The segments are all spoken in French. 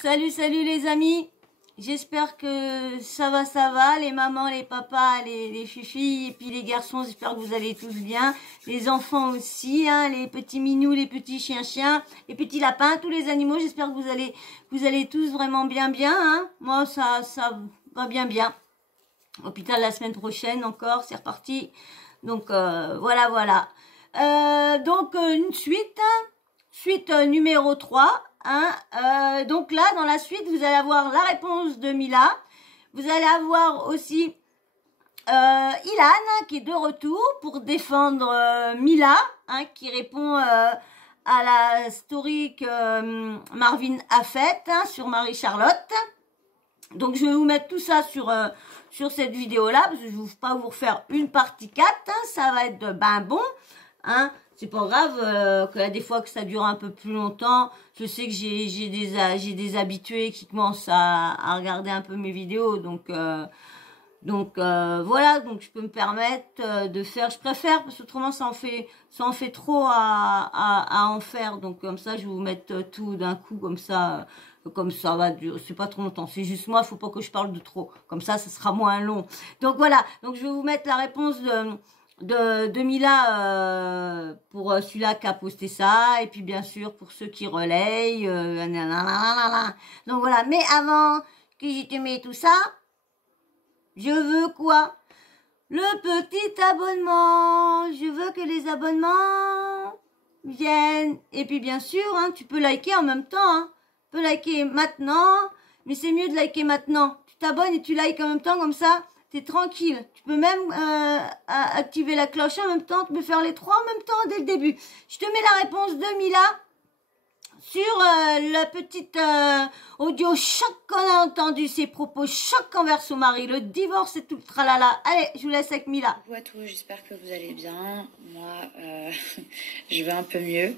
Salut, salut les amis. J'espère que ça va, les mamans, les papas, les filles, et puis les garçons, j'espère que vous allez tous bien. Les enfants aussi, hein, les petits minous, les petits chiens, les petits lapins, tous les animaux, j'espère que vous allez tous vraiment bien, hein. Moi, ça va bien. Hôpital la semaine prochaine encore, c'est reparti. Donc, voilà. Donc, une suite numéro 3. Hein, donc là, dans la suite, vous allez avoir la réponse de Mila. Vous allez avoir aussi Ilan qui est de retour pour défendre Mila, hein, qui répond à la story que Marvin a faite, hein, sur Marie-Charlotte. Donc je vais vous mettre tout ça sur cette vidéo-là, parce que je ne vais pas vous refaire une partie 4, hein, ça va être de bon, hein. C'est pas grave que des fois que ça dure un peu plus longtemps. Je sais que j'ai des habitués qui commencent à regarder un peu mes vidéos, donc voilà, donc je peux me permettre de faire. Je préfère parce que autrement ça en fait trop à en faire. Donc comme ça, je vais vous mettre tout d'un coup comme ça va durer. C'est pas trop longtemps. C'est juste moi, faut pas que je parle de trop. Comme ça sera moins long. Donc voilà. Donc je vais vous mettre la réponse de Mila pour celui-là qui a posté ça, et puis bien sûr pour ceux qui relayent, donc voilà. Mais avant que je te mette tout ça, je veux quoi? Le petit abonnement. Je veux que les abonnements viennent. Et puis bien sûr, hein, tu peux liker en même temps, hein. Tu peux liker maintenant, mais c'est mieux de liker maintenant. Tu t'abonnes et tu likes en même temps, comme ça t'es tranquille. Tu peux même activer la cloche en même temps. Tu peux faire les trois en même temps dès le début. Je te mets la réponse de Mila sur la petite audio choc qu'on a entendu, ses propos choc envers son mari, le divorce et tout le tralala. Allez, je vous laisse avec Mila. Bonjour à tous, j'espère que vous allez bien. Moi, je vais un peu mieux.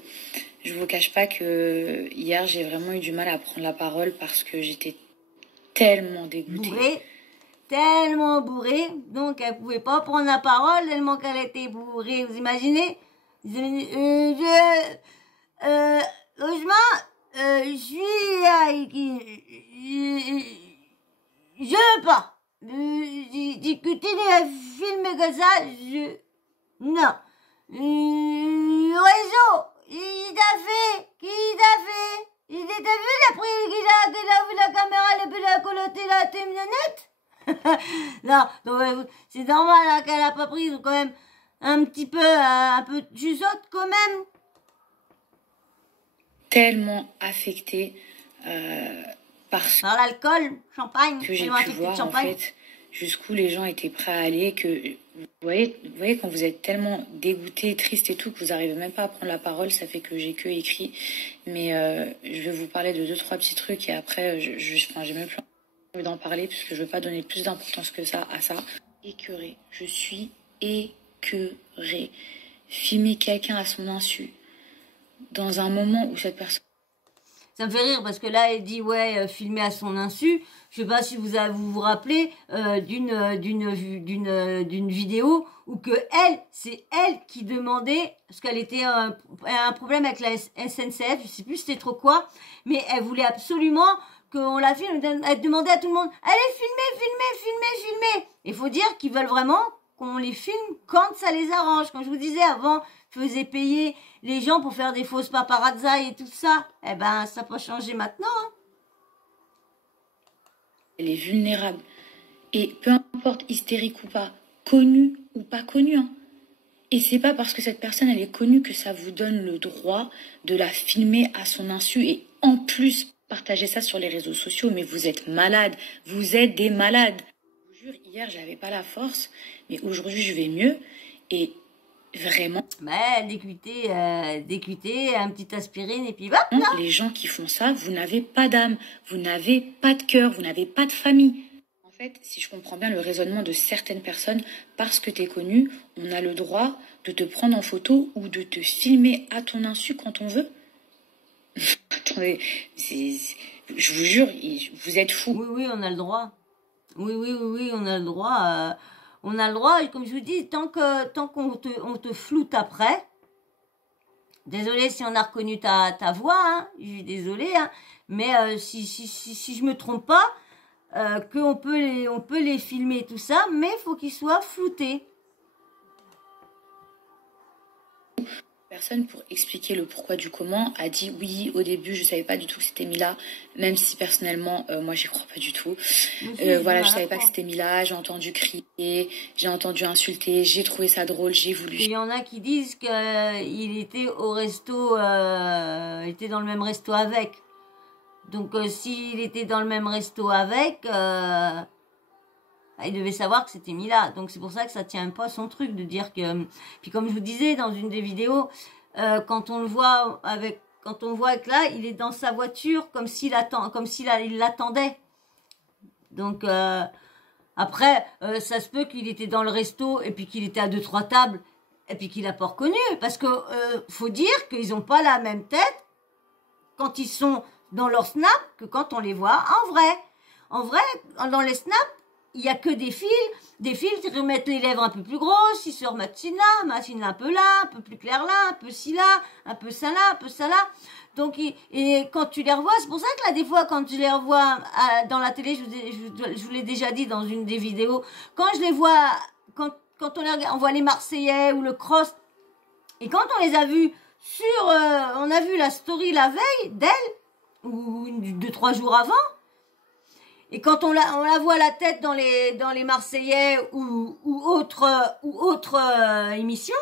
Je vous cache pas que hier, j'ai vraiment eu du mal à prendre la parole parce que j'étais tellement dégoûtée. Tellement bourrée, donc elle pouvait pas prendre la parole tellement qu'elle était bourrée. Vous imaginez? Heureusement, je veux pas discuter de films comme ça. Non. Le réseau, il t'a fait. Il t'a vu qu'il a vu la caméra, le peu la coloté la témionnette? Non, donc c'est normal, hein, qu'elle a pas pris, donc quand même un petit peu, jugeote quand même. Tellement affectée par l'alcool, champagne, que j'ai pu voir en fait, jusqu'où les gens étaient prêts à aller, que vous voyez quand vous êtes tellement dégoûté, triste et tout, que vous n'arrivez même pas à prendre la parole, ça fait que j'ai que écrit. Mais je vais vous parler de 2-3 petits trucs et après, j'ai même plus envie d'en parler puisque je veux pas donner plus d'importance que ça à ça. Écœurée, je suis écœurée. Filmer quelqu'un à son insu dans un moment où cette personne... Ça me fait rire parce que là, elle dit, ouais, filmer à son insu. Je sais pas si vous rappelez d'une vidéo où c'est elle qui demandait, parce qu'elle était un problème avec la SNCF, je sais plus c'était trop quoi, mais elle voulait absolument qu'on la filme. Elle demandait à tout le monde, allez, filmer. Il faut dire qu'ils veulent vraiment qu'on les filme quand ça les arrange. Comme je vous disais avant, faisait payer les gens pour faire des fausses paparazzas et tout ça. Eh ben, ça peut changer maintenant. Hein. Elle est vulnérable. Et peu importe, hystérique ou pas, connue ou pas connue. Hein. Et c'est pas parce que cette personne, elle est connue que ça vous donne le droit de la filmer à son insu. Et en plus, partager ça sur les réseaux sociaux. Mais vous êtes malades. Vous êtes des malades. Je vous jure, hier, j'avais pas la force. Mais aujourd'hui, je vais mieux. Et... vraiment. Mais d'écuiter, un petit aspirine et puis hop là. Les gens qui font ça, vous n'avez pas d'âme, vous n'avez pas de cœur, vous n'avez pas de famille. En fait, si je comprends bien le raisonnement de certaines personnes, parce que tu es connu, on a le droit de te prendre en photo ou de te filmer à ton insu quand on veut. Attendez, je vous jure, vous êtes fous. Oui, on a le droit. Oui, on a le droit. On a le droit, et comme je vous dis, tant qu'on te floute après, désolé si on a reconnu ta voix, hein, je suis désolée, hein, Mais si je me trompe pas, qu'on peut les filmer tout ça, mais il faut qu'ils soient floutés. Personne pour expliquer le pourquoi du comment a dit oui au début je savais pas du tout que c'était Mila, même si personnellement moi j'y crois pas du tout. Voilà, je savais pas que c'était Mila, j'ai entendu crier, j'ai entendu insulter, j'ai trouvé ça drôle, j'ai voulu. Il y en a qui disent qu'il était au resto, était dans le même resto avec. Donc s'il était dans le même resto avec, il devait savoir que c'était Mila. Donc c'est pour ça que ça tient pas son truc de dire que. Puis comme je vous disais dans une des vidéos, quand on voit que là, il est dans sa voiture comme s'il l'attendait. Donc après, ça se peut qu'il était dans le resto et puis qu'il était à 2-3 tables et puis qu'il a pas reconnu, parce que faut dire qu'ils ont pas la même tête quand ils sont dans leur snap que quand on les voit en vrai. En vrai, dans les snaps, il y a que des filtres qui remettent les lèvres un peu plus grosses, ils se remettent ci là, machine un peu là, un peu plus clair là, un peu ci là, un peu ça là, un peu ça là. Donc, et quand tu les revois, c'est pour ça que là, des fois, quand je les revois dans la télé, je vous l'ai déjà dit dans une des vidéos, quand je les vois, quand on voit les Marseillais ou le Cross, et quand on les a vus on a vu la story la veille d'elle, ou 2-3 jours avant, et quand on la voit la tête dans les Marseillais ou autre émission,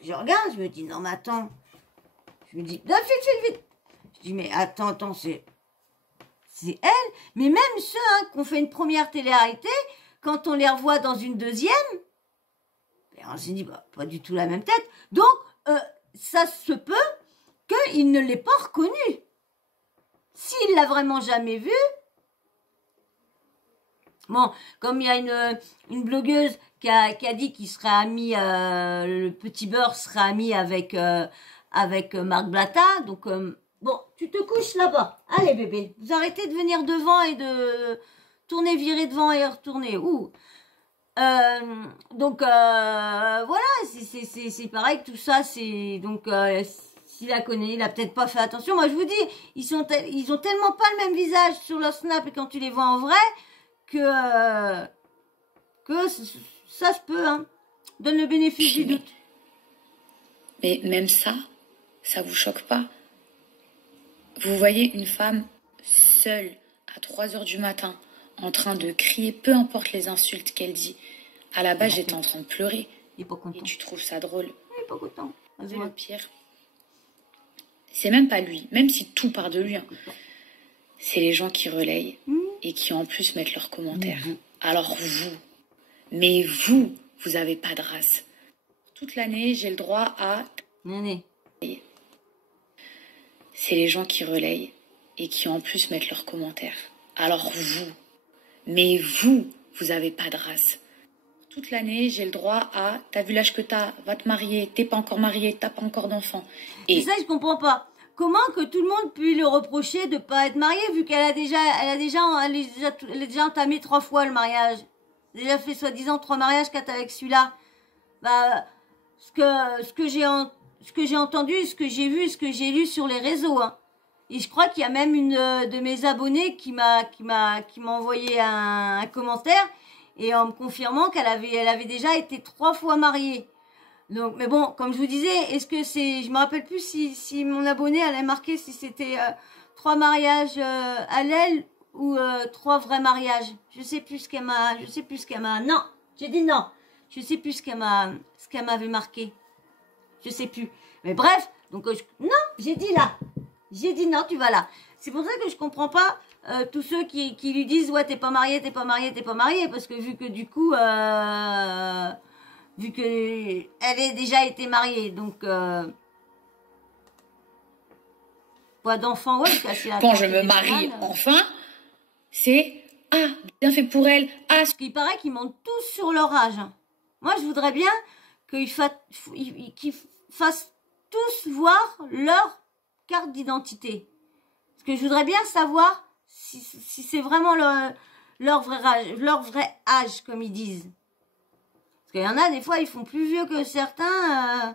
je regarde, je me dis non mais attends, je me dis vite. Je dis mais attends, c'est elle. Mais même ceux qui ont fait une première télé-réalité, quand on les revoit dans une deuxième, on s'est dit bah, pas du tout la même tête. Donc ça se peut qu'il ne l'ait pas reconnue. S'il l'a vraiment jamais vu, bon, comme il y a une blogueuse qui a dit qu'il serait ami, le petit beurre serait ami avec Marc Blatta, donc bon, tu te couches là-bas. Allez bébé, vous arrêtez de venir devant et de tourner, virer devant et retourner. Ouh. Donc voilà, c'est pareil que tout ça, c'est donc s'il la connaît, il a peut-être pas fait attention. Moi je vous dis, ils ont tellement pas le même visage sur leur snap et quand tu les vois en vrai que ça se peut, hein. Donne le bénéfice du doute. Mais même ça vous choque pas? Vous voyez une femme seule à 3 heures du matin en train de crier, peu importe les insultes qu'elle dit. À la base, j'étais en train de pleurer. Il est pas content. Et tu trouves ça drôle? Il est pas content. C'est le pire. C'est même pas lui, même si tout part de lui. Hein. C'est les gens qui relayent et qui en plus mettent leurs commentaires. Alors vous avez pas de race. Toute l'année, j'ai le droit à... C'est les gens qui relayent et qui en plus mettent leurs commentaires. Alors vous avez pas de race. Toute l'année, j'ai le droit à... T'as vu l'âge que t'as, va te marier, t'es pas encore marié, t'as pas encore d'enfant. Et ça, je comprends pas. Comment que tout le monde peut lui reprocher de pas être mariée, vu qu'elle a déjà entamé 3 fois le mariage. Déjà fait soi-disant 3 mariages avec celui-là. Bah, ce que j'ai entendu, ce que j'ai vu, ce que j'ai lu sur les réseaux, hein. Et je crois qu'il y a même une de mes abonnées qui m'a envoyé un commentaire et en me confirmant qu'elle avait déjà été 3 fois mariée. Donc, mais bon, comme je vous disais, je me rappelle plus si mon abonné elle a marqué si c'était 3 mariages à l'aile ou 3 vrais mariages. Je sais plus ce qu'elle m'a, non, j'ai dit non. Je sais plus ce qu'elle m'avait marqué. Je sais plus. Mais bref, donc non, j'ai dit là. J'ai dit non, tu vas là. C'est pour ça que je comprends pas tous ceux qui lui disent ouais t'es pas marié, parce que vu que du coup vu que elle a déjà été mariée, donc pas d'enfant, ouais, quand je me marie enfin, c'est bien fait pour elle. Il paraît qu'ils montent tous sur leur âge. Moi je voudrais bien qu'ils fassent tous voir leur carte d'identité. Parce que je voudrais bien savoir si c'est vraiment leur vrai âge, comme ils disent. Parce qu'il y en a, des fois, ils font plus vieux que certains.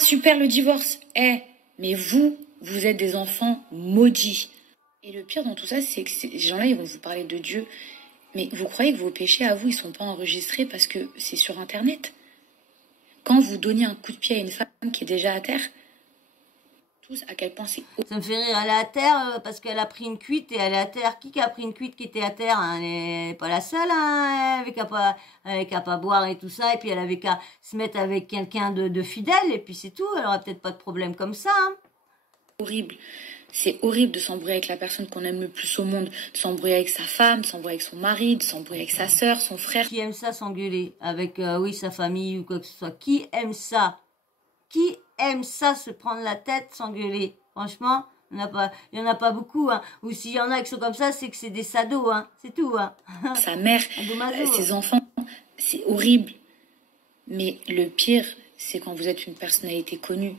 Super le divorce. Mais vous Vous êtes des enfants maudits. Et le pire dans tout ça, c'est que ces gens-là, ils vont vous parler de Dieu. Mais vous croyez que vos péchés, à vous, ils sont pas enregistrés parce que c'est sur Internet? Quand vous donnez un coup de pied à une femme qui est déjà à terre, tous à quel point c'est... Ça me fait rire, elle est à terre parce qu'elle a pris une cuite et elle est à terre. Qui a pris une cuite qui était à terre, hein? Elle n'est pas la seule, hein? Elle avait qu'à pas boire et tout ça, et puis elle avait qu'à se mettre avec quelqu'un de fidèle, et puis c'est tout. Elle aura peut-être pas de problème comme ça, hein? Horrible. C'est horrible de s'embrouiller avec la personne qu'on aime le plus au monde, de s'embrouiller avec sa femme, de s'embrouiller avec son mari, de s'embrouiller avec sa sœur, son frère. Qui aime ça s'engueuler avec, oui, sa famille ou quoi que ce soit? Qui aime ça? Qui aime ça, se prendre la tête, s'engueuler? Franchement, il y en a pas beaucoup, hein. Ou s'il y en a qui sont comme ça, c'est que c'est des sados, hein. C'est tout, hein. Sa mère, ses enfants, c'est horrible. Mais le pire, c'est quand vous êtes une personnalité connue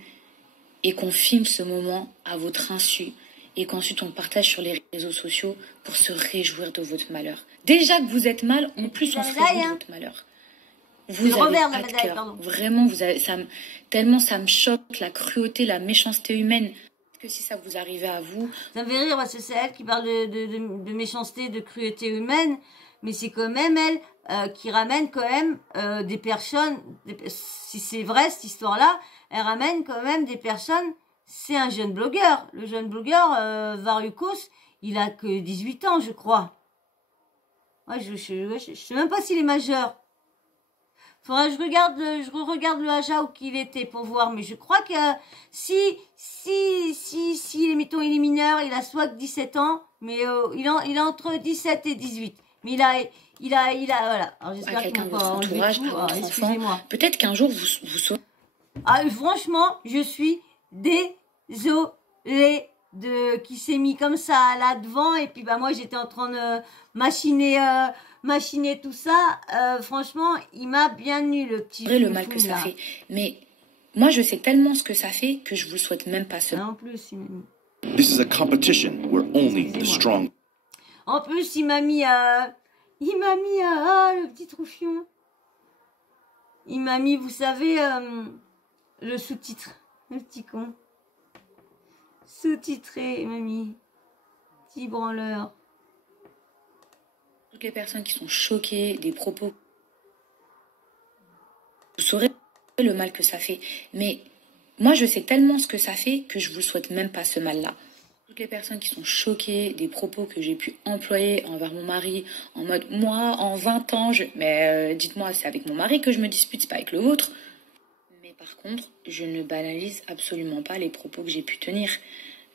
et qu'on filme ce moment à votre insu et qu'ensuite on le partage sur les réseaux sociaux pour se réjouir de votre malheur. Déjà que vous êtes mal, en plus on se réjouit de votre malheur. Vous avez pas de cœur. Vraiment, tellement ça me choque, la cruauté, la méchanceté humaine. Que si ça vous arrivait à vous... Ça me fait rire, parce que c'est elle qui parle de méchanceté, de cruauté humaine, mais c'est quand même elle qui ramène quand même des personnes, si c'est vrai cette histoire-là, elle ramène quand même des personnes, c'est un jeune blogueur. Le jeune blogueur, Varukos, il a que 18 ans, je crois. Ouais, je sais même pas s'il est majeur. Faudrait que je regarde le Aja où qu'il était pour voir, mais je crois que si, mettons, il est mineur, il a soit 17 ans, mais il a entre 17 et 18. Mais il a, voilà. Alors j'espère quelqu'un de votre entourage, excusez-moi. Peut-être qu'un jour vous saurez. Ah, franchement, je suis désolée qui s'est mis comme ça là devant, et puis bah moi j'étais en train de machiner tout ça. Franchement, il m'a bien eu le petit le mal que ça fait. Mais moi je sais tellement ce que ça fait que je vous souhaite même pas ça. En plus, il m'a mis... This is a competition where only the strong. En plus, il m'a mis le petit troufion. Il m'a mis, vous savez, le sous-titre, le petit con. Sous-titré, il m'a mis. Petit branleur. Toutes les personnes qui sont choquées des propos, vous saurez le mal que ça fait. Mais moi, je sais tellement ce que ça fait que je vous souhaite même pas ce mal-là. Toutes les personnes qui sont choquées des propos que j'ai pu employer envers mon mari, en mode, moi, en 20 ans, mais dites-moi, c'est avec mon mari que je me dispute, c'est pas avec le vôtre. Mais par contre, je ne banalise absolument pas les propos que j'ai pu tenir.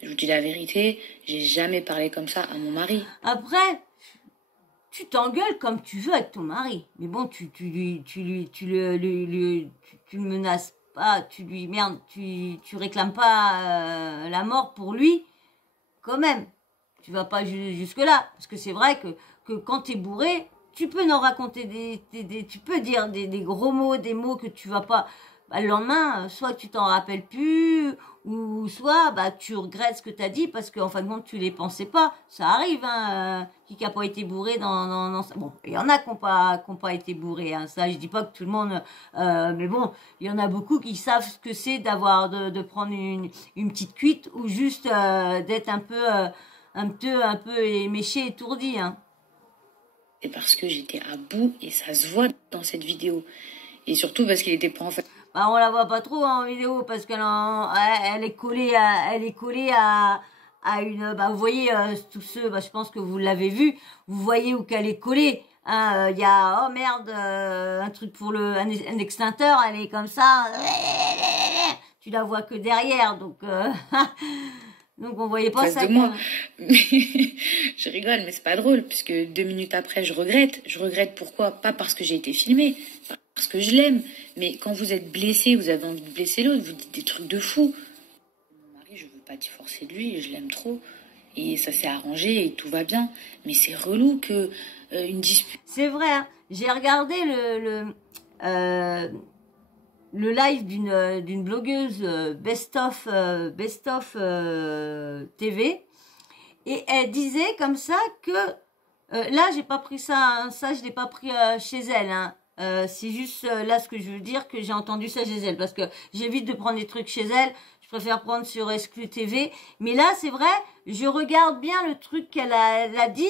Je vous dis la vérité, j'ai jamais parlé comme ça à mon mari. Après, tu t'engueules comme tu veux avec ton mari. Mais bon, tu le menaces pas, tu réclames pas la mort pour lui. Quand même, tu vas pas jusque là, parce que c'est vrai que quand t'es bourré, tu peux en raconter tu peux dire des gros mots, des mots que tu vas pas, bah, le lendemain, soit tu t'en rappelles plus, ou soit bah tu regrettes ce que t'as dit parce qu'en fin de compte tu les pensais pas. Ça arrive, hein, qui a pas été bourré dans bon, il y en a qui ont pas été bourrés, hein, ça je dis pas que tout le monde, mais bon, il y en a beaucoup qui savent ce que c'est de prendre une petite cuite ou juste d'être un peu éméché, étourdi, hein. C'est parce que j'étais à bout et ça se voit dans cette vidéo, et surtout parce qu'il était pas en fait. Bah, on la voit pas trop en vidéo parce qu'elle elle est collée à une, bah, vous voyez, tous ceux, bah, je pense que vous l'avez vu, vous voyez où qu'elle est collée, hein, y a, oh merde, un truc pour un extincteur, elle est comme ça, tu la vois que derrière, donc, donc on voyait pas ça. De moi. Je rigole, mais c'est pas drôle, puisque 2 minutes après, je regrette. Je regrette pourquoi? Pas parce que j'ai été filmée, parce que je l'aime. Mais quand vous êtes blessé, vous avez envie de blesser l'autre, vous dites des trucs de fou. Mon mari, je veux pas divorcer de lui, je l'aime trop. Et ça s'est arrangé et tout va bien. Mais c'est relou que une dispute... C'est vrai, hein. J'ai regardé le live d'une blogueuse Best of TV, et elle disait comme ça que là j'ai pas pris ça, hein, ça je l'ai pas pris chez elle, hein. C'est juste là ce que je veux dire, que j'ai entendu ça chez elle, parce que j'évite de prendre des trucs chez elle. Je Je préfère prendre sur Exclu TV. Mais là, c'est vrai, je regarde bien le truc elle a dit.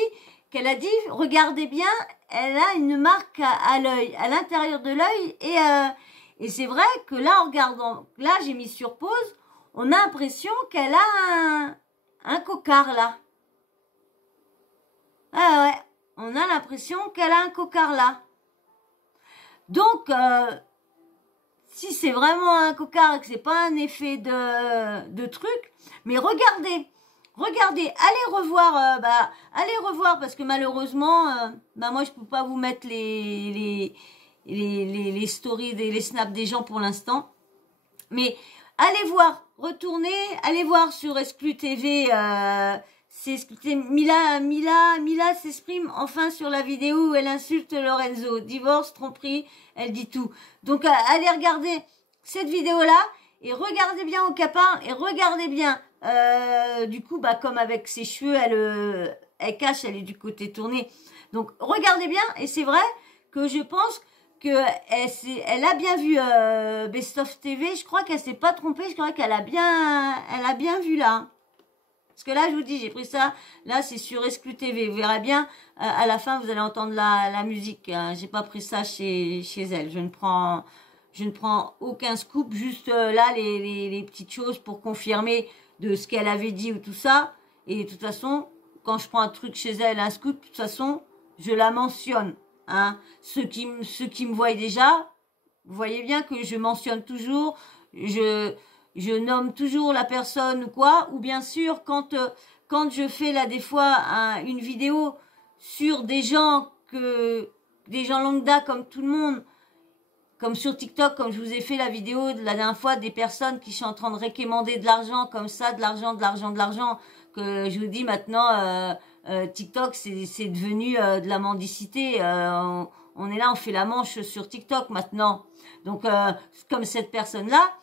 Regardez bien, elle a une marque à l'œil, à l'intérieur de l'œil. Et c'est vrai que là, en regardant, là, j'ai mis sur pause, on a l'impression qu'elle a un cocard, là. Ah ouais, on a l'impression qu'elle a un cocard, là. Donc, si c'est vraiment un cocard et que c'est pas un effet de truc, mais regardez, allez revoir parce que malheureusement, moi je peux pas vous mettre les stories, les snaps des gens pour l'instant, mais allez voir, retournez, allez voir sur Exclu TV, Mila s'exprime enfin sur la vidéo où elle insulte Lorenzo. Divorce, tromperie, elle dit tout. Donc allez regarder cette vidéo-là et regardez bien au capard et regardez bien. Du coup, comme avec ses cheveux, elle cache, elle est du côté tourné. Donc regardez bien et c'est vrai que je pense que elle a bien vu Best of TV. Je crois qu'elle s'est pas trompée. Je crois qu'elle a bien vu là. Parce que là, je vous dis, j'ai pris ça. Là, c'est sur Exclu TV. Vous verrez bien. À la fin, vous allez entendre la musique. Hein. J'ai pas pris ça chez elle. Je ne prends aucun scoop. Juste là, les petites choses pour confirmer de ce qu'elle avait dit ou tout ça. Et de toute façon, quand je prends un truc chez elle, un scoop, de toute façon, je la mentionne. Hein. Ceux qui me voient déjà, vous voyez bien que je mentionne toujours. Je nomme toujours la personne ou quoi, ou bien sûr quand je fais là des fois une vidéo sur des gens lambda comme tout le monde, comme sur TikTok, comme je vous ai fait la vidéo de la dernière fois des personnes qui sont en train de réquémander de l'argent comme ça, de l'argent, que je vous dis maintenant TikTok c'est devenu de la mendicité, on est là, on fait la manche sur TikTok maintenant. Donc comme cette personne-là,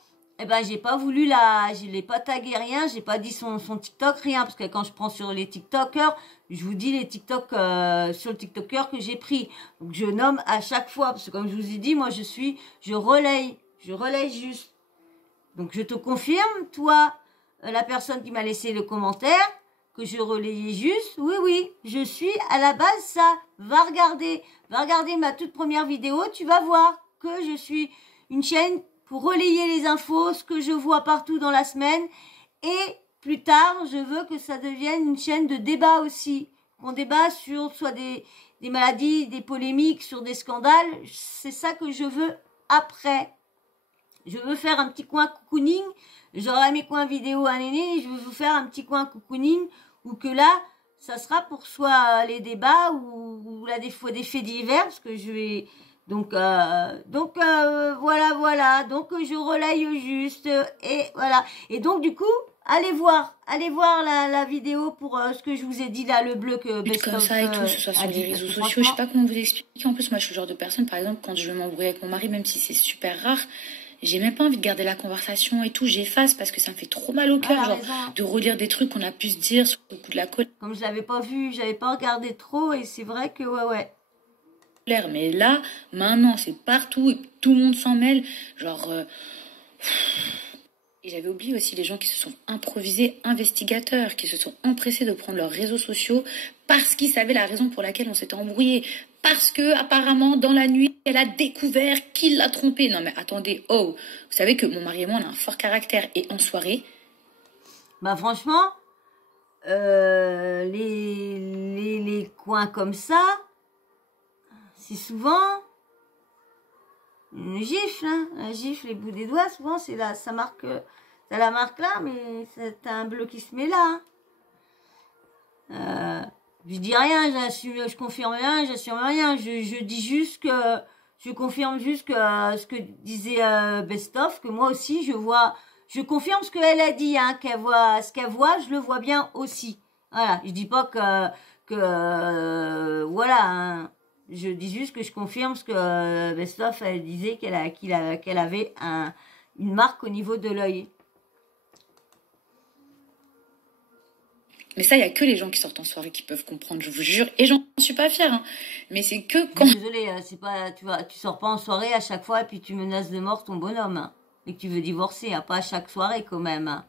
j'ai pas voulu je l'ai pas tagué rien, j'ai pas dit son TikTok, rien, parce que quand je prends sur les TikTokers, je vous dis les TikTok, sur le TikToker que j'ai pris. Donc, je nomme à chaque fois, parce que comme je vous ai dit, moi, je relaye juste. Donc, je te confirme, toi, la personne qui m'a laissé le commentaire, que je relayais juste, oui, je suis à la base ça. Va regarder ma toute première vidéo, tu vas voir que je suis une chaîne pour relayer les infos, ce que je vois partout dans la semaine. Et plus tard, je veux que ça devienne une chaîne de débat aussi. On débat sur soit des maladies, des polémiques, sur des scandales. C'est ça que je veux après. Je veux faire un petit coin cocooning. J'aurai mes coins vidéo à Néné et je veux vous faire un petit coin cocooning où que là, ça sera pour soit les débats ou là des fois des faits divers parce que je vais... Donc voilà. Donc je relaye juste et voilà. Et donc du coup, allez voir la vidéo pour ce que je vous ai dit là, le bleu que Best comme ça et tout, ce soit sur les réseaux sociaux. Je sais pas comment vous expliquer. En plus, moi, je suis le genre de personne, par exemple, quand je veux m'embrouiller avec mon mari, même si c'est super rare, j'ai même pas envie de garder la conversation et tout. J'efface parce que ça me fait trop mal au cœur, genre de relire des trucs qu'on a pu se dire sur le coup de la colère. Comme je l'avais pas vu, j'avais pas regardé trop et c'est vrai que ouais. Mais là, maintenant, c'est partout et tout le monde s'en mêle. Genre... Et j'avais oublié aussi les gens qui se sont improvisés investigateurs, qui se sont empressés de prendre leurs réseaux sociaux parce qu'ils savaient la raison pour laquelle on s'était embrouillé. Parce que, apparemment, dans la nuit, elle a découvert qu'il l'a trompée. Non mais attendez, vous savez que mon mari et moi, on a un fort caractère. Et en soirée... franchement, les coins comme ça... C'est souvent une gifle, hein. La gifle, les bouts des doigts, souvent c'est là, ça marque, t'as la marque là, mais t'as un bleu qui se met là. Je dis rien, je confirme rien, j'assume rien, je dis juste que, je confirme juste que ce que disait Best of, que moi aussi je confirme ce qu'elle a dit, hein, ce qu'elle voit, je le vois bien aussi. Voilà, je dis pas que voilà, hein. Je dis juste que je confirme ce que Best of elle disait qu'elle avait une marque au niveau de l'œil. Mais ça, il n'y a que les gens qui sortent en soirée qui peuvent comprendre, je vous jure. Et j'en suis pas fière, hein. Mais c'est que quand... Désolée, c'est pas, tu sors pas en soirée à chaque fois et puis tu menaces de mort ton bonhomme. Hein. et que tu veux divorcer, hein, pas à chaque soirée quand même.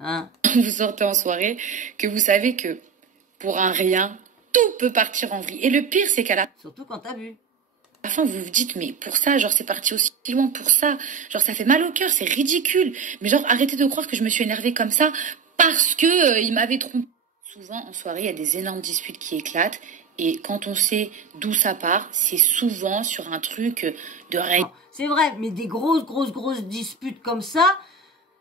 Hein. Vous sortez en soirée, que vous savez que pour un rien, tout peut partir en vrille. Et le pire, c'est qu'à la Surtout quand t'as bu. fin, vous vous dites, mais pour ça, genre, c'est parti aussi loin pour ça. Genre, ça fait mal au cœur, c'est ridicule. Mais genre, arrêtez de croire que je me suis énervée comme ça parce que il m'avait trompé. Souvent, en soirée, il y a des énormes disputes qui éclatent. Et quand on sait d'où ça part, c'est souvent sur un truc de règle. C'est vrai, mais des grosses disputes comme ça,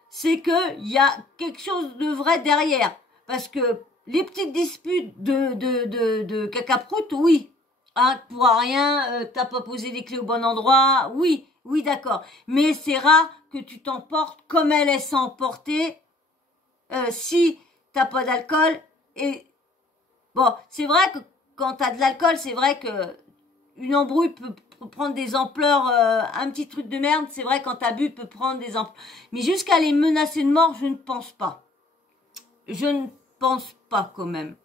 c'est que il y a quelque chose de vrai derrière. Parce que les petites disputes de cacaproute, oui. Hein, pour rien, t'as pas posé les clés au bon endroit, oui, d'accord. Mais c'est rare que tu t'emportes comme elle est s'est emportée si t'as pas d'alcool. Et bon, c'est vrai que quand t'as de l'alcool, c'est vrai que une embrouille peut prendre des ampleurs, un petit truc de merde, c'est vrai quand t'as bu peut prendre des ampleurs. Mais jusqu'à les menacer de mort, je ne pense pas. Je ne pense pas quand même.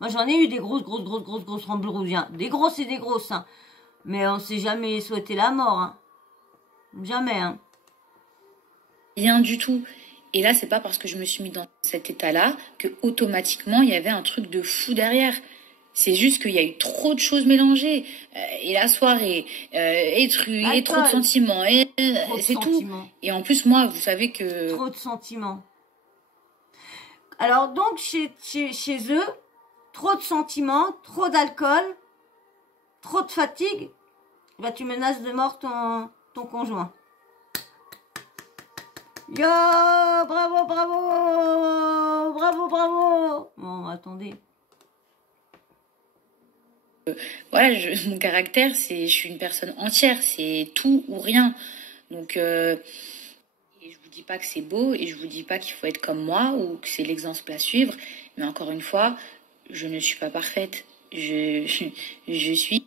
Moi j'en ai eu des grosses embrouilles, hein. Des grosses et des grosses, hein. Mais on s'est jamais souhaité la mort, hein. Jamais, hein. Rien du tout. Et là, c'est pas parce que je me suis mis dans cet état-là que automatiquement il y avait un truc de fou derrière. C'est juste qu'il y a eu trop de choses mélangées. Et la soirée, et trop de sentiments, c'est tout. Et en plus, moi, vous savez que... Trop de sentiments. Alors donc, chez eux, trop de sentiments, trop d'alcool, trop de fatigue, bah, tu menaces de mort ton conjoint. Yo, bravo. Bon, attendez. Voilà, mon caractère, je suis une personne entière, c'est tout ou rien. Donc, et je vous dis pas que c'est beau, et je vous dis pas qu'il faut être comme moi ou que c'est l'exemple à suivre, mais encore une fois, je ne suis pas parfaite. Je suis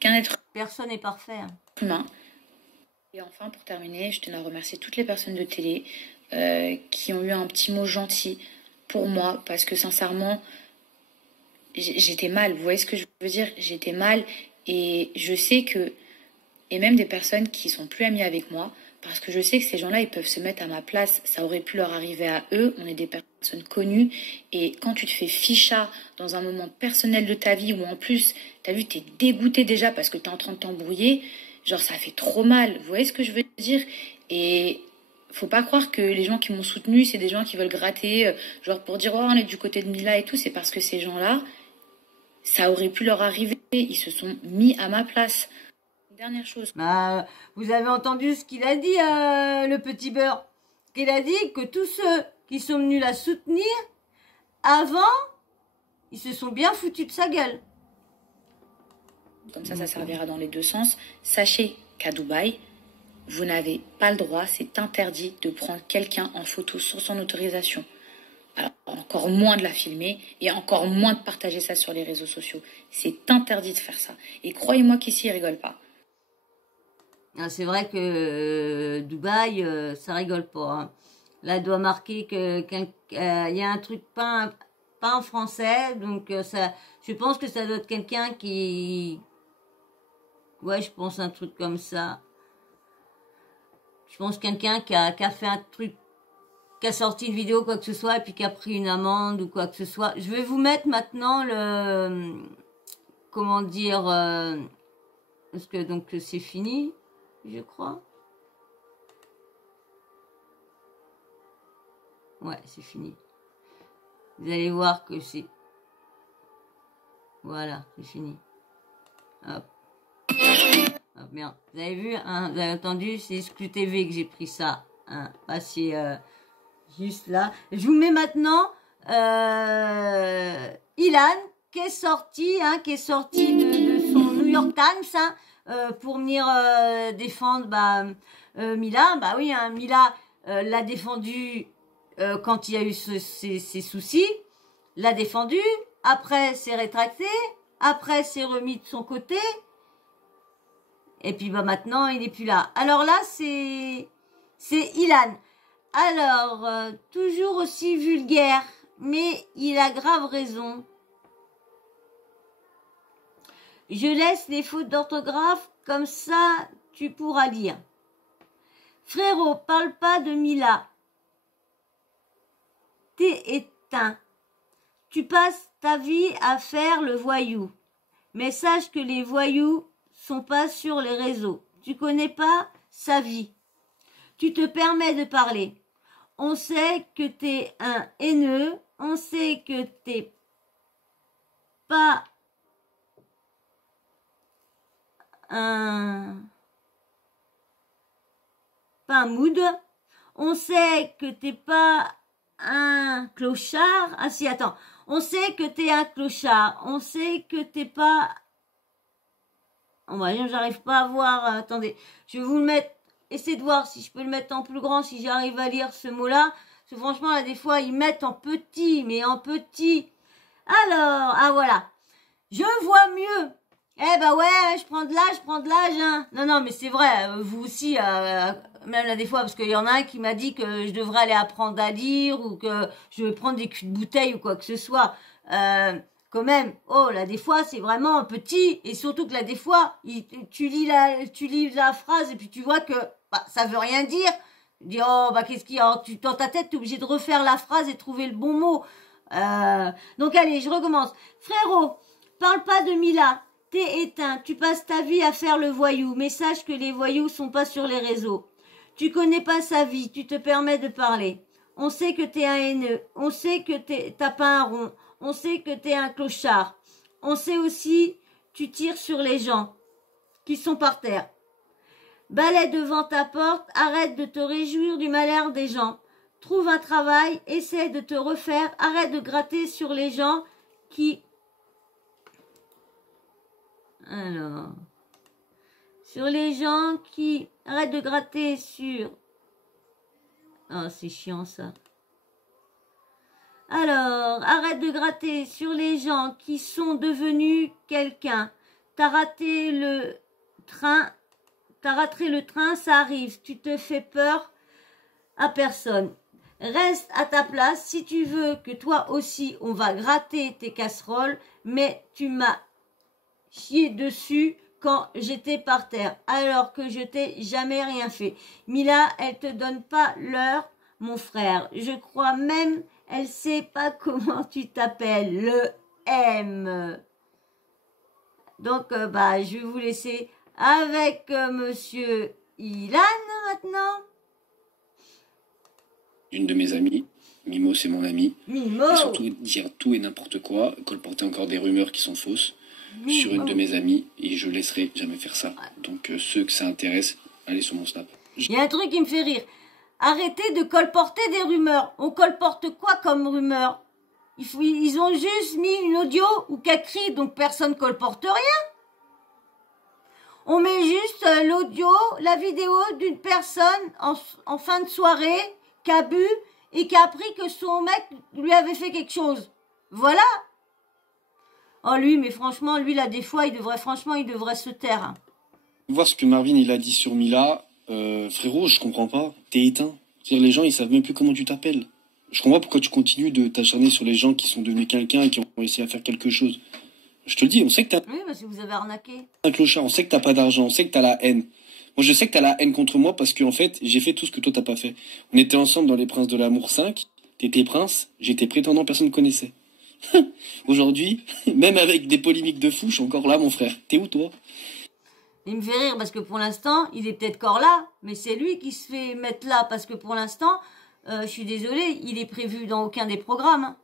qu'un être. Personne n'est parfait. Humain. Et enfin, pour terminer, je tenais à remercier toutes les personnes de télé qui ont eu un petit mot gentil pour moi, parce que sincèrement, j'étais mal. Vous voyez ce que je veux dire? J'étais mal, et je sais que, et même des personnes qui sont plus amies avec moi, parce que je sais que ces gens-là, ils peuvent se mettre à ma place. Ça aurait pu leur arriver à eux. On est des personnes connues, et quand tu te fais ficha dans un moment personnel de ta vie, où en plus, t'as vu, t'es dégoûté déjà parce que t'es en train de t'embrouiller, genre ça fait trop mal. Vous voyez ce que je veux dire? Et faut pas croire que les gens qui m'ont soutenu, c'est des gens qui veulent gratter, genre pour dire oh on est du côté de Mila et tout. C'est parce que ces gens-là, ça aurait pu leur arriver. Ils se sont mis à ma place. Dernière chose. Bah, vous avez entendu ce qu'il a dit, le petit beurre. Qu'il a dit que tous ceux qui sont venus la soutenir, avant, ils se sont bien foutus de sa gueule. Comme ça servira dans les deux sens. Sachez qu'à Dubaï, vous n'avez pas le droit, c'est interdit de prendre quelqu'un en photo sans son autorisation. Alors, encore moins de la filmer et encore moins de partager ça sur les réseaux sociaux. C'est interdit de faire ça. Et croyez-moi qu'ici, ils rigolent pas. Ah, c'est vrai que Dubaï, ça rigole pas. Hein. Là, il doit marquer qu'il y a un truc pas en français. Donc, ça, je pense que ça doit être quelqu'un qui... Ouais, je pense un truc comme ça. Je pense quelqu'un qui a fait un truc, qui a sorti une vidéo, quoi que ce soit, et puis qui a pris une amende ou quoi que ce soit. Je vais vous mettre maintenant le... Comment dire... parce que donc c'est fini, je crois. Ouais, c'est fini. Vous allez voir que c'est... Voilà, c'est fini. Hop. Oh, merde. Vous avez vu, hein, vous avez entendu, c'est ScluTV que j'ai pris ça. Hein, pas si, juste là. Je vous mets maintenant Ilan qui est sorti de son New York Times hein, pour venir défendre Mila. Bah oui, hein, Mila l'a défendu quand il y a eu ses soucis. L'a défendu. Après, s'est rétracté. Après, s'est remis de son côté. Et puis bah maintenant il n'est plus là. Alors là c'est Ilan. Alors toujours aussi vulgaire, mais il a grave raison. Je laisse les fautes d'orthographe comme ça. tu pourras lire. Frérot, parle pas de Mila. T'es éteint. Tu passes ta vie à faire le voyou. Mais sache que les voyous sont pas sur les réseaux. Tu connais pas sa vie. Tu te permets de parler. On sait que t'es un haineux. On sait que t'es pas un mood. On sait que t'es pas un clochard. Ah si, attends. On sait que t'es un clochard. On sait que t'es pas... Oh, bah, j'arrive pas à voir. Attendez, je vais vous le mettre. Essayez de voir si je peux le mettre en plus grand, si j'arrive à lire ce mot-là. Parce que franchement, là, des fois, ils mettent en petit, mais en petit. Alors, ah voilà. Je vois mieux. Eh ben ouais, je prends de l'âge, hein. Non, non, mais c'est vrai, vous aussi, même là des fois, parce qu'il y en a un qui m'a dit que je devrais aller apprendre à lire ou que je vais prendre des culs de bouteille ou quoi que ce soit. Quand même, oh là des fois c'est vraiment petit et surtout que là des fois tu lis la phrase et puis tu vois que bah, ça veut rien dire. Tu dis oh bah qu'est-ce qu'il y a, dans ta tête t'es obligé de refaire la phrase et trouver le bon mot. Donc allez, je recommence. Frérot, parle pas de Mila. T'es éteint, tu passes ta vie à faire le voyou, mais sache que les voyous sont pas sur les réseaux. Tu connais pas sa vie, tu te permets de parler. On sait que t'es un haineux, on sait que t'as pas un rond, on sait que t'es un clochard. On sait aussi tu tires sur les gens qui sont par terre. Balai devant ta porte, arrête de te réjouir du malheur des gens. Trouve un travail, essaie de te refaire, arrête de gratter sur les gens qui... Alors, sur les gens qui arrêtent de gratter sur... Oh, c'est chiant ça. Alors, arrête de gratter sur les gens qui sont devenus quelqu'un. T'as raté le train, ça arrive. Tu te fais peur à personne. Reste à ta place si tu veux que toi aussi on va gratter tes casseroles, mais tu m'as chier dessus quand j'étais par terre, alors que je t'ai jamais rien fait. Mila, elle te donne pas l'heure, mon frère. Je crois même, elle sait pas comment tu t'appelles, le M. Donc, bah, je vais vous laisser avec Monsieur Ilan maintenant. Une de mes amies, Mimo, c'est mon ami. Mimo. Et surtout dire tout et n'importe quoi, colporter encore des rumeurs qui sont fausses. Sur une de mes amies et je laisserai jamais faire ça. Donc ceux que ça intéresse, allez sur mon Snap. Il y a un truc qui me fait rire. Arrêtez de colporter des rumeurs. On colporte quoi comme rumeur? Ils ont juste mis une audio ou qu'elle crie, donc personne colporte rien. On met juste l'audio, la vidéo d'une personne en fin de soirée qui a bu et qui a appris que son mec lui avait fait quelque chose. Voilà. Oh lui, mais franchement, lui là des fois, il devrait se taire. Hein. Voir ce que Marvin il a dit sur Mila, frérot, je comprends pas. T'es éteint. C'est-à-dire les gens ils savent même plus comment tu t'appelles. Je comprends pas pourquoi tu continues de t'acharner sur les gens qui sont devenus quelqu'un et qui ont réussi à faire quelque chose. Je te le dis, on sait que t'as... Oui, parce que vous avez arnaqué. Un clochard, on sait que t'as pas d'argent, on sait que t'as la haine. Moi je sais que t'as la haine contre moi parce que en fait, j'ai fait tout ce que toi t'as pas fait. On était ensemble dans les Princes de l'amour 5, t'étais prince, j'étais prétendant, personne ne connaissait. Aujourd'hui, même avec des polémiques de fou, je suis encore là, mon frère. T'es où, toi? Il me fait rire parce que pour l'instant, il est peut-être encore là, mais c'est lui qui se fait mettre là parce que pour l'instant, je suis désolée, il est prévu dans aucun des programmes.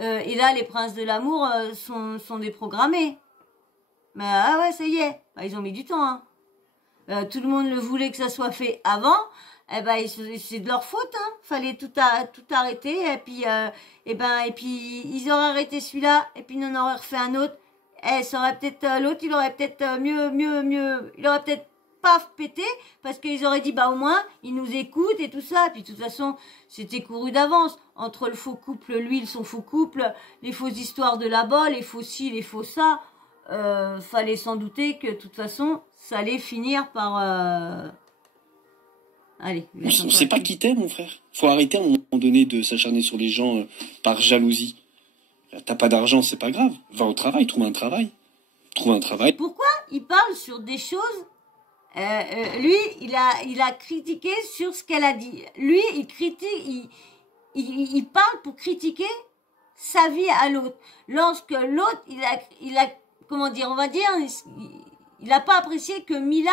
Hein. Et là, les Princes de l'amour sont déprogrammés. Mais ah ouais, ça y est, bah, ils ont mis du temps. Hein. Tout le monde le voulait que ça soit fait avant. Eh ben, c'est de leur faute, hein. Fallait tout arrêter, et puis ils auraient arrêté celui-là, et puis ils en auraient refait un autre. Ça aurait peut-être, l'autre, il aurait peut-être mieux, il aurait peut-être pas pété, parce qu'ils auraient dit, bah, au moins, ils nous écoutent et tout ça. Et puis, de toute façon, c'était couru d'avance. Entre le faux couple, lui, son faux couple, les fausses histoires de là-bas, les faux ci, les faux ça, fallait s'en douter que, de toute façon, ça allait finir par, allez, on sait pas qui t'aime, mon frère. Faut arrêter à un moment donné de s'acharner sur les gens par jalousie. T'as pas d'argent, c'est pas grave. Va au travail, trouve un travail. Trouve un travail. Pourquoi il parle sur des choses Lui, il a critiqué sur ce qu'elle a dit. Lui, il critique, il parle pour critiquer sa vie à l'autre. Lorsque l'autre, il a, comment dire, on va dire, il n'a pas apprécié que Mila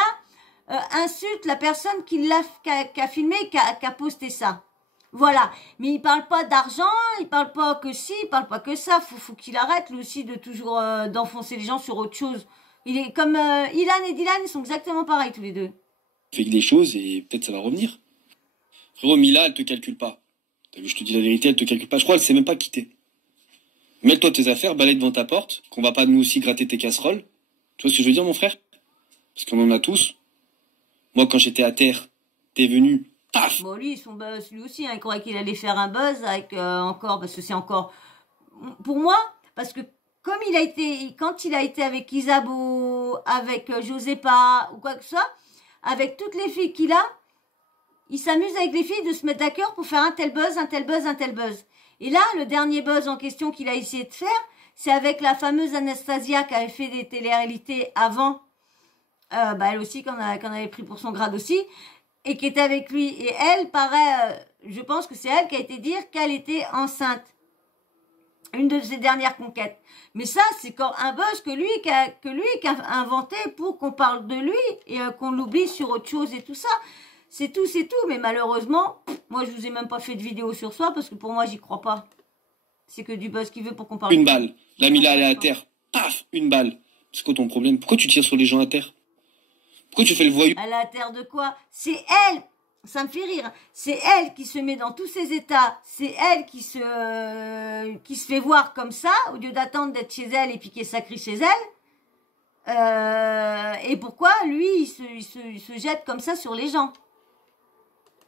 insulte la personne qui a filmé, qui a posté ça. Voilà. Mais il parle pas d'argent, il parle pas que si, il parle pas que ça. Faut qu'il arrête lui aussi de toujours d'enfoncer les gens sur autre chose. Il est comme Ilan et Dylan, ils sont exactement pareils tous les deux. Fais des choses et peut-être ça va revenir. Frérot, Mila, elle te calcule pas. T'as vu, je te dis la vérité, elle te calcule pas. Je crois qu'elle sait même pas quitter. Mets-toi tes affaires, balaye devant ta porte, qu'on va pas nous aussi gratter tes casseroles. Tu vois ce que je veux dire, mon frère? Parce qu'on en a tous. Moi, quand j'étais à terre, t'es venu, paf! Bon, lui, son buzz, lui aussi, hein, il croyait qu'il allait faire un buzz avec encore, parce que c'est encore, pour moi, parce que comme quand il a été avec Isabeau, avec Josépa, ou quoi que ce soit, avec toutes les filles qu'il a, il s'amuse avec les filles de se mettre d'accord pour faire un tel buzz, un tel buzz, un tel buzz. Et là, le dernier buzz en question qu'il a essayé de faire, c'est avec la fameuse Anastasia qui avait fait des télé-réalités avant, elle aussi, qu'on avait pris pour son grade aussi, et qui était avec lui. Et elle, paraît, je pense que c'est elle qui a été dire qu'elle était enceinte. Une de ses dernières conquêtes. Mais ça, c'est quand un buzz que lui qui a inventé pour qu'on parle de lui et qu'on l'oublie sur autre chose et tout ça. C'est tout. Mais malheureusement, moi, je vous ai même pas fait de vidéo sur soi parce que pour moi, j'y crois pas. C'est que du buzz qu'il veut pour qu'on parle. Une balle. La Mila, elle est à terre. Paf, une balle. C'est quoi ton problème? Pourquoi tu tires sur les gens à terre? Pourquoi tu fais le voyou? Elle est à terre de quoi? C'est elle. Ça me fait rire. C'est elle qui se met dans tous ses états. C'est elle qui se fait voir comme ça, au lieu d'attendre d'être chez elle et piquer sa crie chez elle. Et pourquoi, lui, il se jette comme ça sur les gens?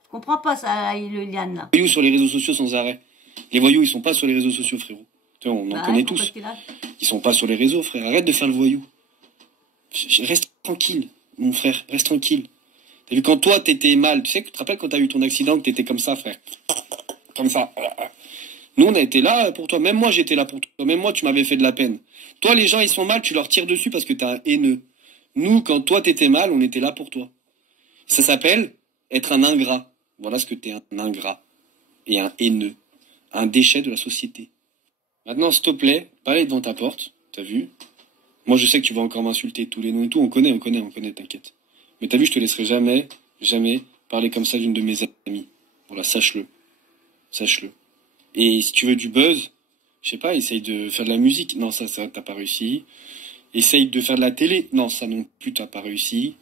Je comprends pas ça, le Liane, là. Les voyous sur les réseaux sociaux sans arrêt. Les voyous, ils sont pas sur les réseaux sociaux, frérot. Tu vois, on en connaît tous. Ils sont pas sur les réseaux, frère. Arrête de faire le voyou. Reste tranquille, mon frère. Reste tranquille. T'as vu, quand toi, t'étais mal, tu te rappelles quand t'as eu ton accident, que t'étais comme ça, frère? Comme ça. Nous, on a été là pour toi. Même moi, j'étais là pour toi. Même moi, tu m'avais fait de la peine. Toi, les gens, ils sont mal, tu leur tires dessus parce que t'es un haineux. Nous, quand toi, t'étais mal, on était là pour toi. Ça s'appelle être un ingrat. Voilà ce que t'es, un ingrat. Et un haineux. Un déchet de la société. Maintenant, s'il te plaît, balaye devant ta porte. T'as vu? Moi, je sais que tu vas encore m'insulter tous les noms et tout. On connaît, t'inquiète. Mais t'as vu, je te laisserai jamais parler comme ça d'une de mes amies. Voilà, sache-le. Sache-le. Et si tu veux du buzz, je sais pas, essaye de faire de la musique. Non, ça, t'as pas réussi. Essaye de faire de la télé. Non, ça non plus, t'as pas réussi.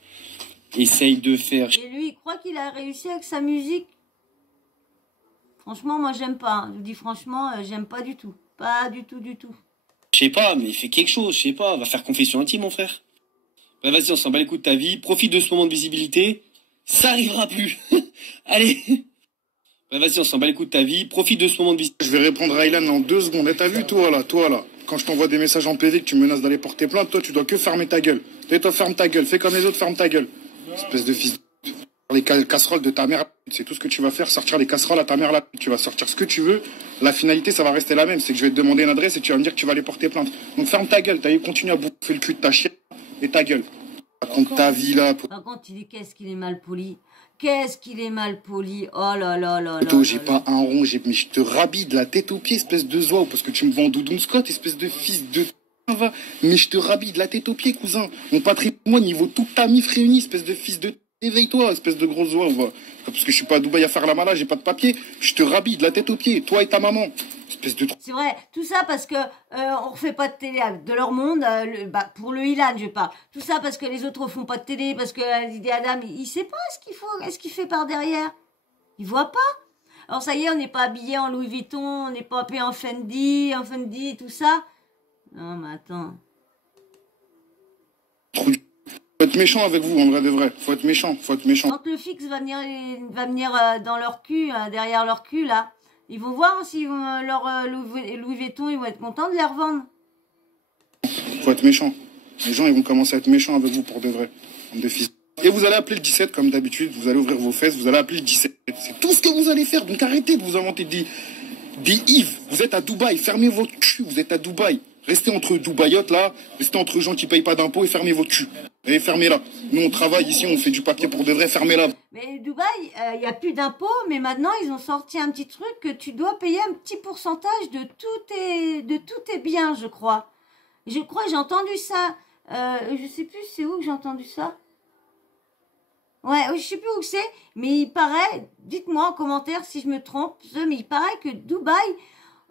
Essaye de faire... Et lui, il croit qu'il a réussi avec sa musique. Franchement, moi, j'aime pas. Je vous dis franchement, j'aime pas du tout. Pas du tout. Je sais pas, mais fais quelque chose, je sais pas. Va faire confession intime, mon frère. Bah vas-y, on s'en bat les coups de ta vie. Profite de ce moment de visibilité. Ça arrivera plus. Allez. Bah vas-y, on s'en bat les coups de ta vie. Profite de ce moment de visibilité. Je vais répondre à Ilan en 2 secondes. Et t'as vu, toi là. Quand je t'envoie des messages en PV que tu me menaces d'aller porter plainte, toi, tu dois que fermer ta gueule. Toi, ferme ta gueule. Fais comme les autres, ferme ta gueule. Espèce de fils de... Les casseroles de ta mère, c'est tout ce que tu vas faire, sortir les casseroles à ta mère là. Tu vas sortir ce que tu veux. La finalité, ça va rester la même. C'est que je vais te demander une adresse et tu vas me dire que tu vas aller porter plainte. Donc ferme ta gueule. T'as eu, continue à bouffer le cul de ta chienne et ta gueule. Raconte ta vie là. Par contre, il dit qu'est-ce qu'il est mal poli. Qu'est-ce qu'il est mal poli. Oh là là là là. Toi, j'ai pas un rond, mais je te rabille de la tête aux pieds, espèce de zoie, parce que tu me vends Doudoune Scott, espèce de fils de... Va. Mais je te rabille de la tête aux pieds, cousin. Mon patrimoine, il vaut toute ta mif réunie, espèce de fils de... Éveille-toi, espèce de grosse oie, parce que je suis pas à Dubaï à faire la malade, j'ai pas de papier. Je te rabille de la tête aux pieds, toi et ta maman. Espèce de... C'est vrai, tout ça parce que on refait pas de télé de leur monde, pour le Ilan, je parle. Tout ça parce que les autres font pas de télé, parce que l'idée Adam, il sait pas ce qu'il fait par derrière. Il voit pas. Alors ça y est, on n'est pas habillé en Louis Vuitton, on n'est pas habillé en Fendi, tout ça. Non, mais attends. Faut être méchant avec vous, en vrai de vrai. Faut être méchant. Quand le fixe va venir dans leur cul, derrière leur cul, là, ils vont voir si leur Louis Vuitton, ils vont être contents de les revendre. Faut être méchant. Les gens, ils vont commencer à être méchants avec vous pour de vrai. Comme des fils. Et vous allez appeler le 17 comme d'habitude. Vous allez ouvrir vos fesses, vous allez appeler le 17. C'est tout ce que vous allez faire. Donc arrêtez de vous inventer des Yves. Vous êtes à Dubaï. Fermez votre cul. Vous êtes à Dubaï. Restez entre Dubaïotes là. Restez entre gens qui payent pas d'impôts et fermez votre cul. Et fermez-la. Nous, on travaille ici, on fait du papier pour de vrai, fermez-la. Mais Dubaï, il n'y a plus d'impôts, mais maintenant, ils ont sorti un petit truc que tu dois payer un petit pourcentage de tous tes biens, je crois. Je crois, j'ai entendu ça. Je sais plus c'est où que j'ai entendu ça. Ouais, je sais plus où c'est, mais il paraît, dites-moi en commentaire si je me trompe, mais il paraît que Dubaï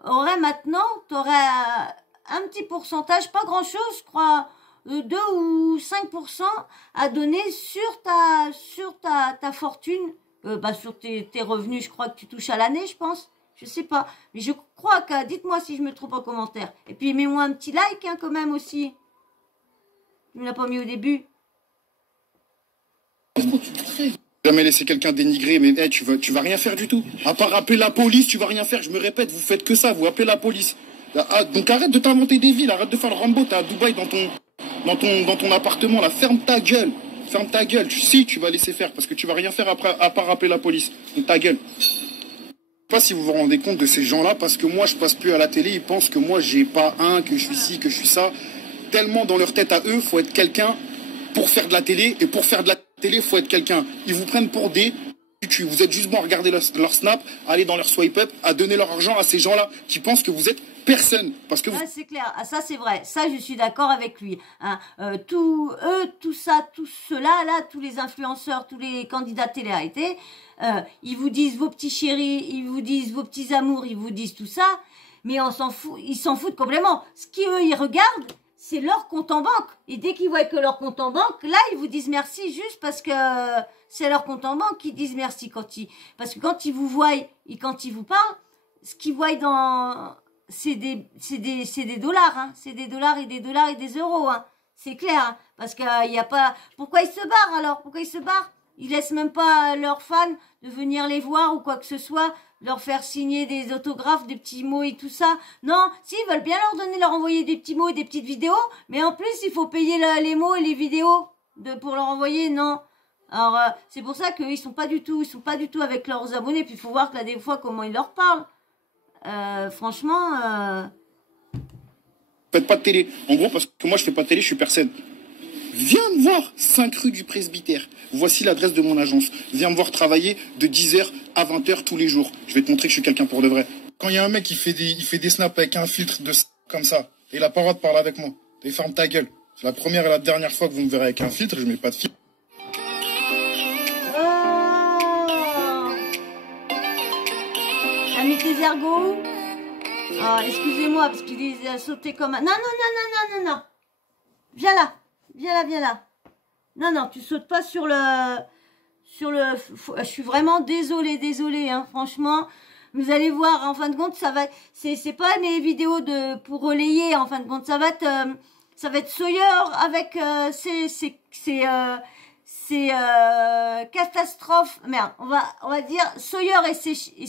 aurait maintenant, t'aurais un petit pourcentage, pas grand-chose, je crois, 2 ou 5% à donner sur ta fortune, sur tes revenus, je crois que tu touches à l'année, je pense. Je sais pas. Mais je crois que, dites-moi si je me trompe en commentaire. Et puis, mets-moi un petit like, hein, quand même, aussi. Tu me l'as pas mis au début. Jamais laisser quelqu'un dénigrer, mais hey, tu vas rien faire du tout. À part appeler la police, tu vas rien faire. Je me répète, vous faites que ça, vous appelez la police. Ah, donc arrête de t'inventer des villes, arrête de faire le Rambo, t'es à Dubaï dans ton appartement, là, ferme ta gueule. Ferme ta gueule. Si, tu vas laisser faire, parce que tu vas rien faire après, à part appeler la police. Donc ta gueule. Je sais pas si vous vous rendez compte de ces gens-là, parce que moi, je passe plus à la télé, ils pensent que moi, j'ai pas que je suis ci, que je suis ça. Tellement dans leur tête à eux, faut être quelqu'un pour faire de la télé, et pour faire de la télé, faut être quelqu'un. Ils vous prennent pour des... Vous êtes juste bon à regarder leur snap, à aller dans leur swipe up, à donner leur argent à ces gens-là qui pensent que vous êtes personne. Parce que vous... Ah, c'est clair, ah, ça c'est vrai, ça je suis d'accord avec lui. Hein. Tout ça, tout cela, là, tous les influenceurs, tous les candidats de télé-réalité, ils vous disent vos petits chéris, ils vous disent vos petits amours, ils vous disent tout ça, mais on s'en fout, ils s'en foutent complètement. Ce qu'eux, ils regardent, c'est leur compte en banque. Et dès qu'ils voient que leur compte en banque, là, ils vous disent merci juste parce que c'est leur compte en banque qu'ils disent merci parce que quand ils vous voient et quand ils vous parlent, ce qu'ils voient c'est des dollars, hein. C'est des dollars et des dollars et des euros, hein. C'est clair, hein. Parce qu'il y a pas, pourquoi ils se barrent alors? Pourquoi ils se barrent? Ils laissent même pas leurs fans de venir les voir ou quoi que ce soit, leur faire signer des autographes, des petits mots et tout ça. Non, si, ils veulent bien leur envoyer des petits mots et des petites vidéos, mais en plus, il faut payer les mots et les vidéos pour leur envoyer, non. Alors, c'est pour ça qu'ils sont pas du tout avec leurs abonnés, puis il faut voir que là, des fois, comment ils leur parlent. Franchement, Faites pas de télé. En gros, parce que moi, je fais pas de télé, je suis personne. Viens me voir, 5 rue du Presbytère. Voici l'adresse de mon agence. Viens me voir travailler de 10h à 20h tous les jours. Je vais te montrer que je suis quelqu'un pour de vrai. Quand il y a un mec qui fait des snaps avec un filtre comme ça, et il a pas le droit de parler avec moi, et ferme ta gueule. C'est la première et la dernière fois que vous me verrez avec un filtre, je mets pas de filtre. t'as mis tes ergots? Ah, excusez-moi, parce qu'il a sauté comme un... Non. Viens là. Non, tu sautes pas sur le... Je suis vraiment désolée, hein, franchement. Vous allez voir, en fin de compte, ça va... C'est pas mes vidéos pour relayer, en fin de compte. Ça va être Sawyer avec ces catastrophes... Merde, on va dire Sawyer et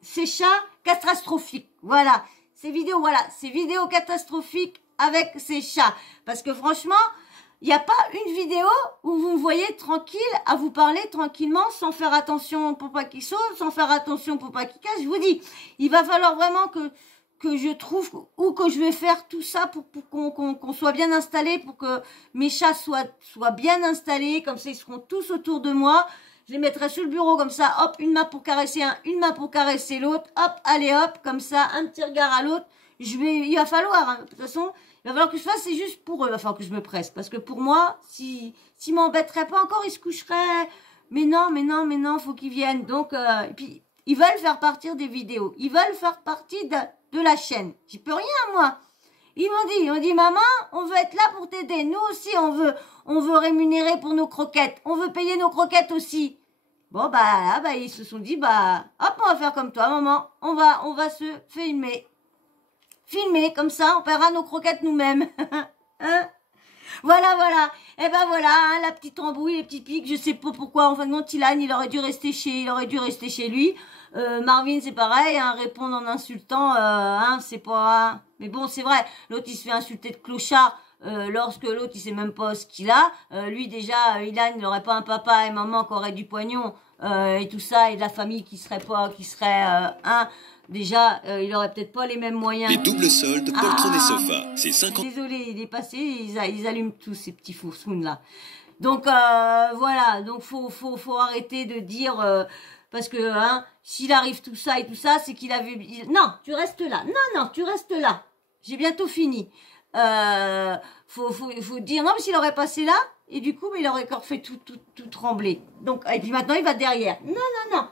ses chats catastrophiques. Voilà. Ces vidéos catastrophiques avec ces chats. Parce que franchement... Il n'y a pas une vidéo où vous me voyez tranquille, à vous parler tranquillement, sans faire attention pour pas qu'il saute, sans faire attention pour pas qu'il casse. Je vous dis, il va falloir vraiment que je trouve où que je vais faire tout ça pour qu'on soit bien installé, pour que mes chats soient bien installés, comme ça ils seront tous autour de moi. Je les mettrai sur le bureau comme ça, hop, une main pour caresser un, une main pour caresser l'autre, hop, allez hop, comme ça, un petit regard à l'autre. Il va falloir, hein, de toute façon... Il va falloir que je fasse, c'est juste pour eux. Il va falloir que je me presse. Parce que pour moi, s'ils m'embêteraient pas encore, ils se coucheraient. Mais non, faut qu'ils viennent. Donc, et puis, ils veulent faire partir des vidéos. Ils veulent faire partie de la chaîne. J'y peux rien, moi. Ils m'ont dit, maman, on veut être là pour t'aider. Nous aussi, on veut rémunérer pour nos croquettes. On veut payer nos croquettes aussi. Bon, là, ils se sont dit, hop, on va faire comme toi, maman. On va se filmer. Comme ça, on paiera nos croquettes nous-mêmes. Hein? Voilà. Et voilà, hein, la petite embrouille, les petits pics, je sais pas pourquoi. En fin de compte, Ilan, il aurait dû rester chez lui. Marvin, c'est pareil, hein, répondre en insultant, c'est pas... Mais bon, c'est vrai, l'autre, il se fait insulter de clochard, lorsque l'autre, il sait même pas ce qu'il a. Lui, déjà, Ilan, il n'aurait pas un papa et maman qui auraient du poignon. et tout ça, et de la famille qui serait déjà, il aurait peut-être pas les mêmes moyens. Les doubles soldes Poltron et Sofa, c'est 50. Désolé, il est passé, ils allument tous ces petits foursounes là. Donc voilà, donc faut arrêter de dire parce que s'il arrive tout ça et tout ça, c'est qu'il avait non, tu restes là. Non, tu restes là. J'ai bientôt fini. Faut dire non, mais s'il aurait passé là et du coup, mais il aurait encore fait tout trembler. Donc et puis maintenant il va derrière. Non.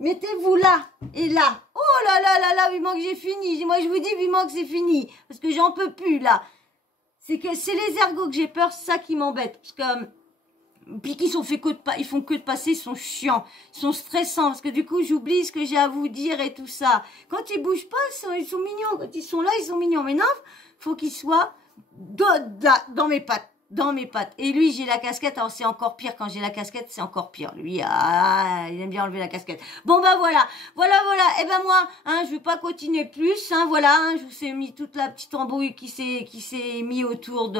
Mettez-vous là et là. Oh là, vivement que j'ai fini. Moi, je vous dis vivement que c'est fini. Parce que j'en peux plus, là. C'est les ergots que j'ai peur, c'est ça qui m'embête. Parce que, puis qu'ils ils font que de passer, ils sont chiants. Ils sont stressants. Parce que du coup, j'oublie ce que j'ai à vous dire et tout ça. Quand ils bougent pas, ils sont mignons. Quand ils sont là, ils sont mignons. Mais non, faut qu'ils soient dans mes pattes. Et lui, j'ai la casquette, alors c'est encore pire, quand j'ai la casquette, c'est encore pire. Lui, il aime bien enlever la casquette. Bon, ben voilà. Et ben moi, je vais pas continuer plus, je vous ai mis toute la petite embrouille qui s'est mis autour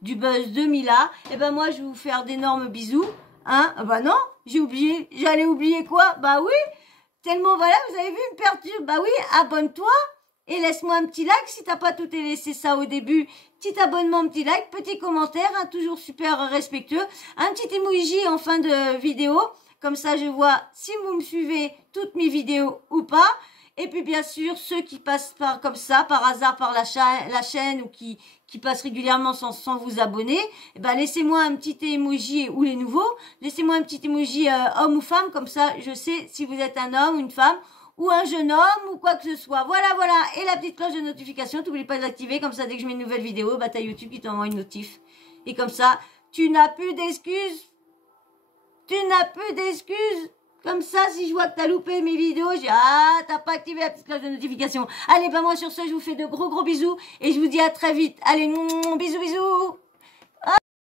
du buzz de Mila. Et ben moi, je vais vous faire d'énormes bisous, Bah non, j'allais oublier quoi? Bah oui, tellement voilà, vous avez vu, une perturbe. Bah oui, abonne-toi. Et laisse-moi un petit like si t'as pas tout laissé ça au début. Petit abonnement, petit like, petit commentaire, toujours super respectueux. Un petit emoji en fin de vidéo. Comme ça, je vois si vous me suivez toutes mes vidéos ou pas. Et puis, bien sûr, ceux qui passent comme ça, par hasard, par la chaîne ou qui passent régulièrement sans vous abonner, laissez-moi un petit emoji, ou les nouveaux, laissez-moi un petit emoji homme ou femme. Comme ça, je sais si vous êtes un homme ou une femme, ou un jeune homme, ou quoi que ce soit. Voilà. Et la petite cloche de notification, t'oublies pas de l'activer, comme ça, dès que je mets une nouvelle vidéo, t'as YouTube qui t'envoie une notif. Et comme ça, tu n'as plus d'excuses. Comme ça, si je vois que t'as loupé mes vidéos, t'as pas activé la petite cloche de notification. Allez, moi, sur ce, je vous fais de gros bisous, et je vous dis à très vite. Allez, bisous.